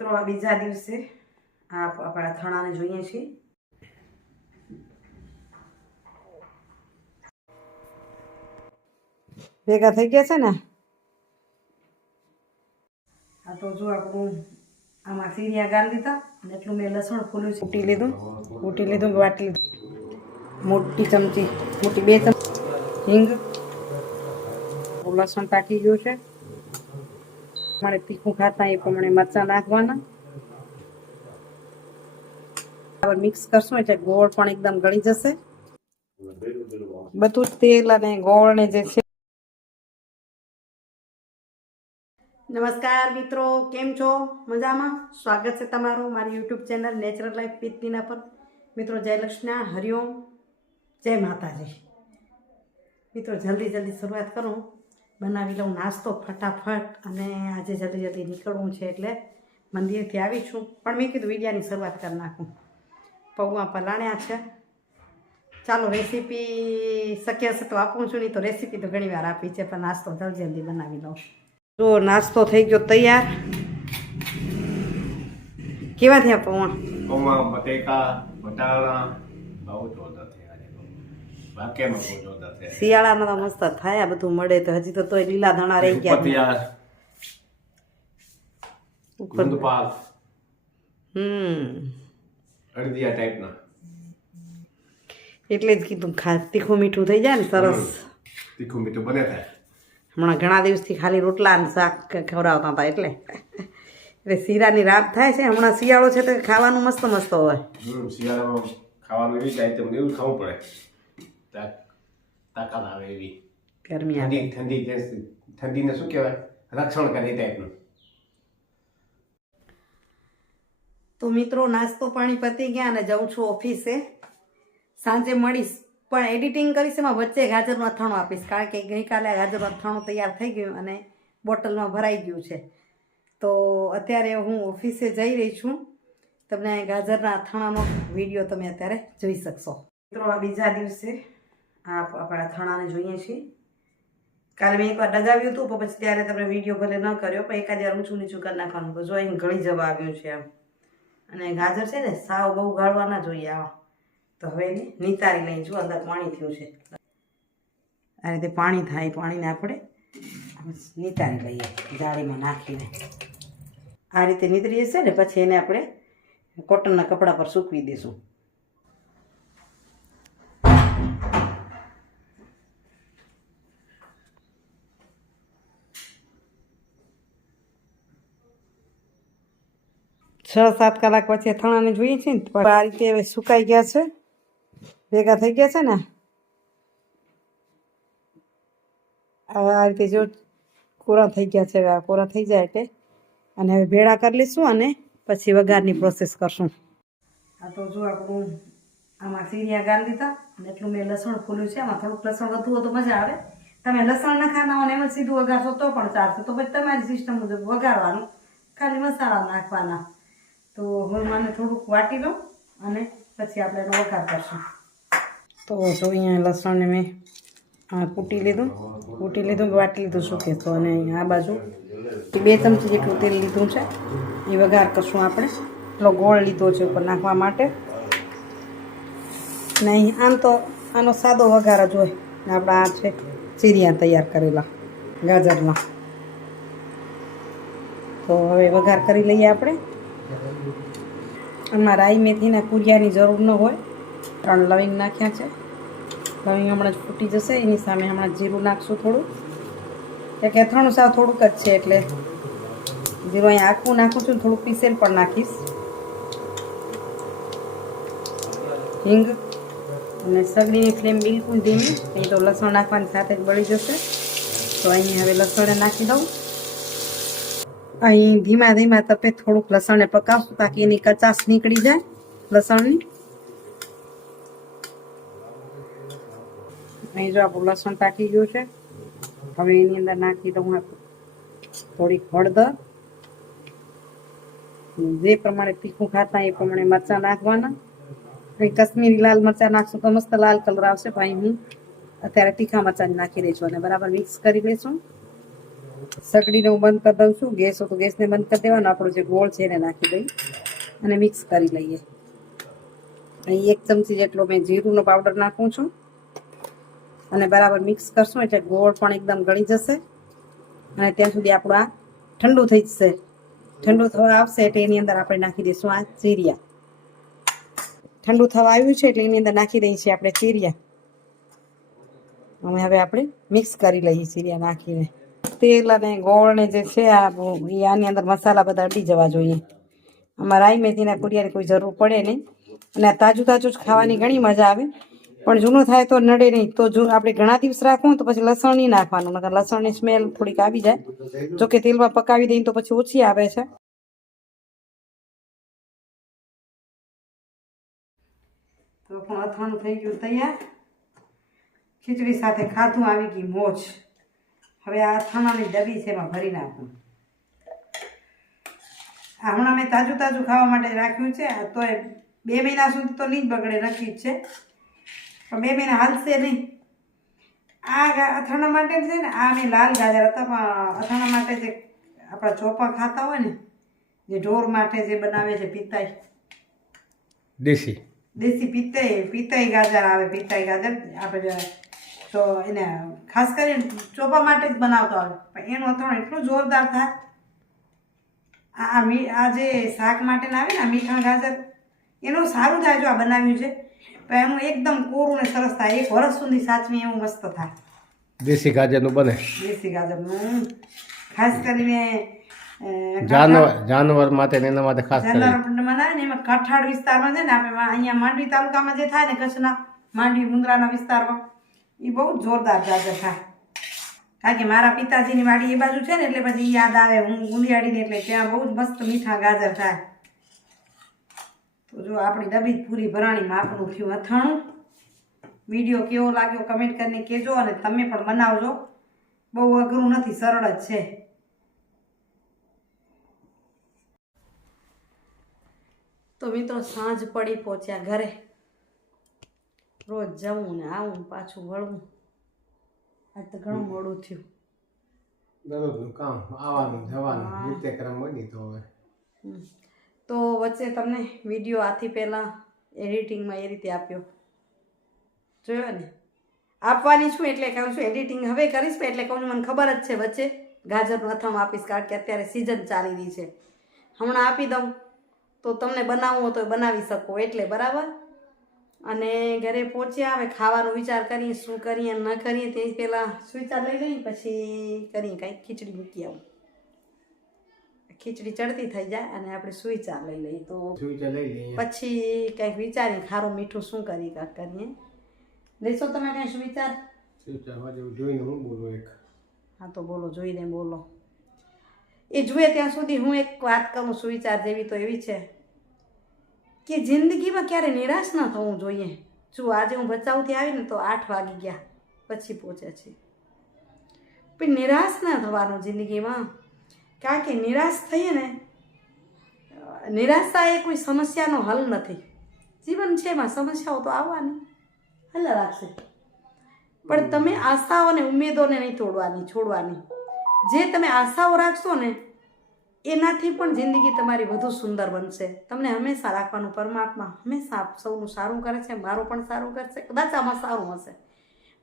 મિત્રો આ બીજા દિવસે આ આપણા થણાને જોઈએ છીએ. ભેગા થઈ ગયા છે ને? આ તો જો આપણું આમાં સીરિયા ગાળી દીધા અને એટલું મેં લસણ ફૂલું છે. ઉટી લીધું કૂટી લીધું વાટી લીધું. મોટી ચમચી મોટી બે ચમચી હિંગ. લસણ પાકી ગયું છે. પ્રમાણે તીખું ખાતા એ પ્રમાણે મરચાં નાખવાના. મિક્સ કરશું એટલે ગોળ પણ એકદમ ગળી જશે. બધું તેલ અને ગોળ ને જે છે. નમસ્કાર મિત્રો, કેમ છો? મજામાં? સ્વાગત છે તમારું મારી યુટ્યુબ ચેનલ નેચરલ લાઈફ પિત્તીના પર. મિત્રો જયલક્ષ્મ હરિઓમ જય માતાજી. મિત્રો, જલ્દી જલ્દી શરૂઆત કરું. બનાવી લઉં નાસ્તો ફટાફટ અને આજે જલ્દી જલ્દી નીકળવું છે એટલે મંદિરથી આવી છું. પણ મેં કીધું વિડિયાની શરૂઆત કરી નાખું. પૌવા પલાણ્યા છે. ચાલો રેસીપી શક્ય હશે તો આપું છું, નહીં તો રેસીપી તો ઘણી વાર આપી છે, પણ નાસ્તો જલ્દી જલ્દી બનાવી લઉં. જો નાસ્તો થઈ ગયો તૈયાર. કેવા થયા પૌવા? બટેકા, બટાણા, બહુ જોરદાર થયા આજે તો. વાક્યમાં બહુ જોરદાર થયા શિયાળામાં તો મસ્ત થાય બધું મળે તો હજી તો તોય લીલા ધણા રહી ગયા ગુંદપાક હમ. અડદિયા ટાઈપના એટલે જ કીધું ખા તીખું મીઠું થઈ જાય ને સરસ. તીખું મીઠું બને થાય. હમણાં ઘણા દિવસથી ખાલી રોટલા અને શાક ખવડાવતા હતા એટલે. એટલે શીરાની રાત થાય છે હમણાં શિયાળો છે તો ખાવાનું મસ્ત મસ્ત હોય. શિયાળામાં ખાવાનું એવી આઈટમ એવું ખાવું પડે. તાકાત આવે એવી. ગરમી આવે. ઠંડી ઠંડીને શું કહેવાય? રક્ષણ કરે ટાઈપનું તો મિત્રો નાસ્તો પાણી પતી ગયા અને જાઉં છું ઓફિસે. સાંજે મળીશ. પણ એડિટિંગ કરીશ એમાં વચ્ચે ગાજરનું અથાણું આપીશ. કારણ કે ગઈકાલે ગાજરનું અથાણું તૈયાર થઈ ગયું અને બોટલમાં ભરાઈ ગયું છે. તો અત્યારે હું ઓફિસે જઈ રહી છું. તમને ગાજરના અથાણાનો વીડિયો તમે અત્યારે જોઈ શકશો. મિત્રો આ બીજા દિવસે આ આપણા અથાણાને જોઈએ છીએ. કાલે મેં એકવાર ડગાવ્યું હતું, પણ પછી ત્યારે તમે વીડિયો ભલે ન કર્યો, પણ એકાદ વાર ઊંચું નીચું કરી નાખવાનું. જો અહીં ગળી જવા આવ્યું છે આમ અને ગાજર છે ને, સાવ બહુ ગાળવા ના જોઈએ આવા. તો હવે એને નિતારી લઈ જો, અંદર પાણી થયું છે. આ રીતે પાણી થાય, પાણીને આપણે નિતારી લઈએ, જાળીમાં નાખીને. આ રીતે નીતરી જશે ને, પછી એને આપણે કોટનના કપડા પર સૂકવી દઈશું. છ સાત કલાક પછી અથાણાને જોઈએ છે ને પણ આ રીતે હવે સુકાઈ ગયા છે. ભેગા થઈ ગયા છે ને? આ રીતે જો કોરા થઈ ગયા છે, હવે આ કોરા થઈ જાય એટલે. અને હવે ભેળા કરી લઈશું અને પછી વઘારની પ્રોસેસ કરશું. આ તો જો આપણું આમાં સીરિયા ગાળી દીધા અને એટલું મેં લસણ ફૂલ્યું છે. આમાં થોડુંક લસણ વધુ હોય તો મજા આવે. તમે લસણ ના ખાના હોય એમ જ સીધું વઘારશો તો પણ ચાલશે. તો પછી તમારી સિસ્ટમ મુજબ વઘારવાનું. ખાલી મસાલા નાખવાના. તો હવે મને થોડુંક વાટી લઉં અને પછી આપણે એનો વઘાર કરશું. તો જો અહીંયા લસણને મેં આ કૂટી લીધું. કૂટી લીધું વાટી લીધું શું કહેતો અને આ બાજુ બે ચમચી જેટલું તેલ લીધું છે. એ વઘાર કરશું આપણે. એટલો ગોળ લીધો છે ઉપર નાખવા માટે. ને અહીં આમ તો આનો સાદો વઘાર જ હોય. આપણા આ છે ચીરિયા તૈયાર કરેલા ગાજરના તો હવે વઘાર કરી લઈએ આપણે. આમાં રાઈ મેથીના કુરિયાની જરૂર ન હોય. ત્રણ લવિંગ નાખ્યા છે. લવિંગ હમણાં જ ફૂટી જશે, એની સામે હમણાં જીરું નાખશું થોડું. કે અથાણું સાવ થોડુંક જ છે એટલે જીરું અહીંયા આખું નાખું છું થોડું પીસેલ પણ નાખીશ. હિંગ અને સગડીની ફ્લેમ બિલકુલ ધીમી એ તો લસણ નાખવાની સાથે જ બળી જશે. તો અહીં હવે લસણ નાખી દઉં. અહીં ધીમા ધીમા તપે થોડુંક લસણને પકાવશું તાકી એની કચાશ નીકળી જાય લસણની. અહીં જો આપણું લસણ પાકી ગયું છે. હવે એની અંદર નાખી દઉં થોડીક હળદર. જે પ્રમાણે તીખું ખાતા એ પ્રમાણે મરચાં નાખવાના. અહીં કશ્મીરી લાલ મરચાં નાખશું તો મસ્ત લાલ કલર આવશે. ભાઈ હું અત્યારે તીખા મરચાં નાખી દઈશું અને બરાબર મિક્સ કરી લઈશું. સગડીને હું બંધ કરી દઉં છું. ગેસ તો ગેસને બંધ કરી દેવાનો. આપણો જે ગોળ છે એને નાખી દઈ અને મિક્સ કરી લઈએ. અહીં એક ચમચી જેટલો મેં જીરુંનો પાવડર નાખું છું. અને બરાબર મિક્સ કરશું એટલે ગોળ પણ એકદમ ગળી જશે. અને ત્યાં સુધી આપણું આ ઠંડુ થઈ જશે. ઠંડુ થવા આવશે એટલે એની અંદર આપણે નાખી દઈશું આ ચીરિયા ઠંડુ થવા આવ્યું છે એટલે એની અંદર નાખી દઈએ છીએ આપણે ચીરિયા અમે હવે આપણે મિક્સ કરી લઈએ ચીરિયા નાખીને. તેલ અને ગોળ ને જે છે આ આની અંદર મસાલા બધા અડી જવા જોઈએ. આમાં રાઈ મેથીના કુરિયાની કોઈ જરૂર પડે નહીં. અને તાજું તાજું જ ખાવાની ઘણી મજા આવે. પણ જૂનું થાય તો નડે નહીં. તો જો આપણે ઘણા દિવસ રાખવું તો પછી લસણ નહીં નાખવાનું. નકર લસણની સ્મેલ થોડીક આવી જાય. જો કે તેલમાં પકાવી દઈએ તો પછી ઓછી આવે છે. તો પણ અથાણું થઈ ગયું તૈયાર. ખીચડી સાથે ખાધું, આવી ગઈ મોજ. હવે આ અથાણાની ડબી છે એમાં ભરી નાખું. આ હમણાં મેં તાજું તાજું ખાવા માટે રાખ્યું છે. આ તો બે મહિના સુધી તો નહીં બગડે નક્કી જ છે. પણ બે મહિના હાલશે નહીં. આ અથાણા માટે છે ને આ મેં લાલ ગાજર હતા પણ અથાણા માટે જે આપણા ચોપા ખાતા હોય ને જે ઢોર માટે જે બનાવે છે પિતાઈ દેશી. દેશી પિત્તાઈ પિત્તાઈ ગાજર આવે પિત્તાઈ ગાજર. આપણે તો એને ખાસ કરીને ચોપા માટે જ બનાવતો આવે. પણ એનું અથાણું એટલું જોરદાર થાય. આ મી આ જે શાક માટેના આવે ને આ મીઠા ગાજર એનું સારું થાય જો આ બનાવ્યું છે. પણ એનું એકદમ કોરું ને સરસ થાય. એક વર્ષ સુધી સાચવી એવું મસ્ત થાય. દેશી ગાજરનું બને. દેશી ગાજરનું ખાસ કરીને જાનવર જાનવર માટે એના માટે ખાસ કરી બનાવે ને એમાં કાઠાળ વિસ્તારમાં છે ને આપણે અહીંયા માંડવી તાલુકામાં જે થાય ને કચ્છના માંડવી મુંદ્રાના વિસ્તારમાં એ બહુ જોરદાર ગાજર થાય કારણ કે મારા પિતાજીની વાડી એ બાજુ છે ને, એટલે પછી યાદ આવે, હું ગુંદિયાળીને એટલે ત્યાં બહુ જ મસ્ત મીઠા ગાજર થાય તો જો આપણી ડબી પૂરી ભરાણી માપનું થયું અથાણું. વીડિયો કેવો લાગ્યો કમેન્ટ કરીને કહેજો અને તમે પણ બનાવજો. બહુ અઘરું નથી, સરળ જ છે. તો મિત્રો, સાંજ પડી પહોંચ્યા ઘરે. રોજ જવું ને આવું પાછું વળવું. આજ તો ઘણું મોડું થયું. દરરોજનું કામ આવવાનું જવાનું. નિત્યક્રમ બની તો હવે. તો વચ્ચે તમને વીડિયો આથી પહેલાં એડિટિંગમાં એ રીતે આપ્યો. જોયો ને? આપવાની છું એટલે કહું છું એડિટિંગ હવે કરીશ પણ એટલે કહું છું મને ખબર જ છે વચ્ચે ગાજરનું પ્રથમ આપીશ કારણ કે અત્યારે સિઝન ચાલી રહી છે. હમણાં આપી દઉં. તો તમને બનાવવું હોય તો બનાવી શકો એટલે બરાબર? અને ઘરે પહોંચ્યા હવે ખાવાનો વિચાર કરીએ શું કરીએ ન કરીએ તે પહેલાં સુવિચાર લઈ લઈએ પછી કરીએ કાંઈક ખીચડી મૂકી આવું. ખીચડી ચડતી થઈ જાય અને આપણે સુવિચાર લઈ લઈએ. તો પછી કંઈક વિચારીએ ખારું મીઠું શું કરીએ કાંઈક કરીએ. લેશો તમે કાંઈ સુવિચાર સુવિચા જોઈને હું બોલો એક. હા તો બોલો જોઈને બોલો. એ જુએ ત્યાં સુધી હું એક વાત કરું સુવિચાર જેવી તો એવી છે. કે જિંદગીમાં ક્યારે નિરાશ ન થવું જોઈએ? જો આજે હું બચાવથી આવીને તો આઠ વાગી ગયા પછી પહોંચે છે. પણ નિરાશ ના થવાનું જિંદગીમાં. કારણ કે નિરાશ થઈએ ને નિરાશા એ કોઈ સમસ્યાનો હલ નથી. જીવન છે એમાં સમસ્યાઓ તો આવવાની. હલ રાખશે. પણ તમે આશાઓ અને ઉમેદોને નહીં તોડવાની છોડવાની. જે તમે આશાઓ રાખશો ને એનાથી પણ જિંદગી તમારી વધુ સુંદર બનશે. તમને હંમેશા રાખવાનું પરમાત્મા હંમેશા સૌનું સારું કરે છે, મારું પણ સારું કરશે, કદાચ આમાં સારું હશે.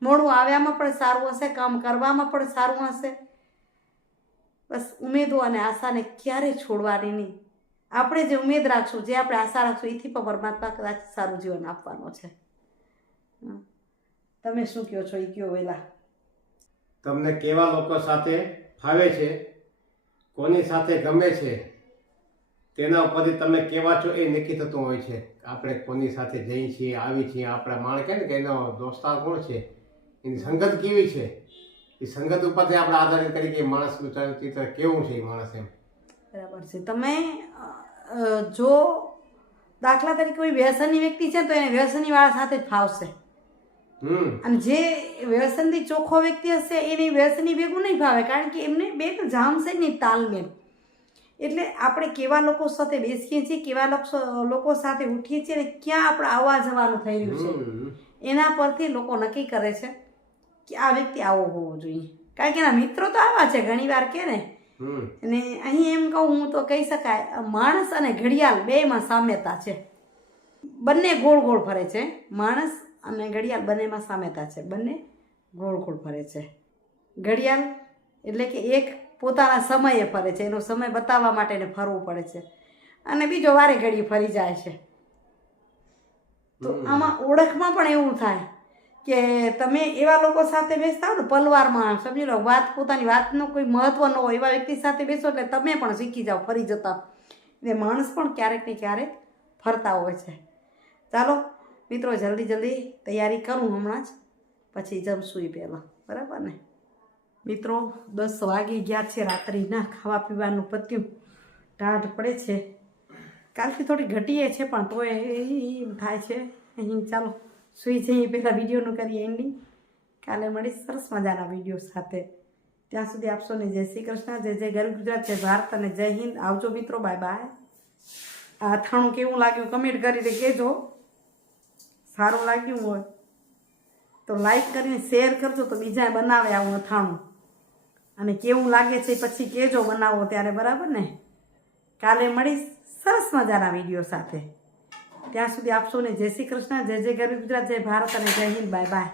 મોડું આવ્યામાં પણ સારું હશે, કામ કરવામાં પણ સારું હશે. બસ ઉમેદો અને આશાને ક્યારે છોડવાની નહીં. આપણે જે ઉમેદ રાખશું, જે આપણે આશા રાખશું, એથી પણ પરમાત્મા કદાચ સારું જીવન આપવાનો છે. તમે શું કહો છો? એ કયો વહેલા તમને કેવા લોકો સાથે ફાવે છે? કોની સાથે ગમે છે, તેના ઉપરથી તમે કેવા છો એ નક્કી થતું હોય છે. આપણે કોની સાથે જઈએ છીએ, આવી છીએ, આપણા માણ ને કે એનો દોસ્તાર કોણ છે, એની સંગત કેવી છે? એ સંગત ઉપરથી આપણે આધારિત કરી કે માણસનું ચરિત્ર કેવું છે એ માણસ એમ. બરાબર છે. તમે જો દાખલા તરીકે કોઈ વ્યસની વ્યક્તિ છે તો એને વ્યસનીવાળા સાથે જ ફાવશે. અને જે વ્યસનથી ચોખ્ખો વ્યક્તિ હશે એને વ્યસની ભેગું નહીં ભાવે કારણ કે એમને બે તો જામશે જ નહીં તાલમેલ. એટલે આપણે કેવા લોકો સાથે બેસીએ છીએ કેવા લોકો લોકો સાથે ઉઠીએ છીએ અને ક્યાં આપણે આવવા જવાનું થઈ રહ્યું છે. એના પરથી લોકો નક્કી કરે છે કે આ વ્યક્તિ આવો હોવો જોઈએ. કારણ કે એના મિત્રો તો આવા છે ઘણી વાર કે ને. અને અહીં એમ કહું હું તો કહી શકાય માણસ અને ઘડિયાળ બેમાં સામ્યતા છે. બંને ગોળ ગોળ ફરે છે. માણસ અને ઘડિયાળ બંનેમાં સામેતા છે. બંને ગોળ ગોળ ફરે છે. ઘડિયાળ એટલે કે એક પોતાના સમયે ફરે છે. એનો સમય બતાવવા માટે એને ફરવું પડે છે. અને બીજો વારે ઘડી ફરી જાય છે. તો આમાં ઓળખમાં પણ એવું થાય કે તમે એવા લોકો સાથે બેસતા હો ને પલવારમાં સમજી લો વાત પોતાની વાતનો કોઈ મહત્વ ન હોય એવા વ્યક્તિ સાથે બેસો એટલે તમે પણ શીખી જાઓ ફરી જતા. એટલે માણસ પણ ક્યારેક ને ક્યારેક ફરતા હોય છે. ચાલો મિત્રો, જલ્દી જલ્દી તૈયારી કરું હમણાં જ. પછી જમશું એ પહેલાં. બરાબર ને? મિત્રો, દસ વાગી ગયા છે રાત્રિના ખાવા પીવાનું પત્યું. ટાઢ પડે છે. કાલથી થોડી ઘટીએ છે, પણ તોય એમ થાય છે. અહીં ચાલો, સુઈ જઈએ પહેલાં વિડીયોનું કરીએ એન્ડિંગ કાલે મળી સરસ મજાના વીડિયો સાથે. ત્યાં સુધી આપશો ને જય શ્રી કૃષ્ણ, જય જય ગરીબ ગુજરાત, જય ભારત અને જય હિન્દ. આવજો મિત્રો, બાય બાય. આ અથાણું કેવું લાગ્યું? કમેન્ટ કરીને કહેજો સારું લાગ્યું હોય, તો લાઈક કરીને શેર કરજો તો બીજા બનાવે આવું અથાણું. અને કેવું લાગે છે પછી કહેજો બનાવો ત્યારે, બરાબર ને? કાલે મળીશ સરસ મજાના વીડિયો સાથે. ત્યાં સુધી આપશો ને જય શ્રી કૃષ્ણ, જય જય ગરીબ ગુજરાત, જય ભારત અને જય હિન્દ, બાય બાય.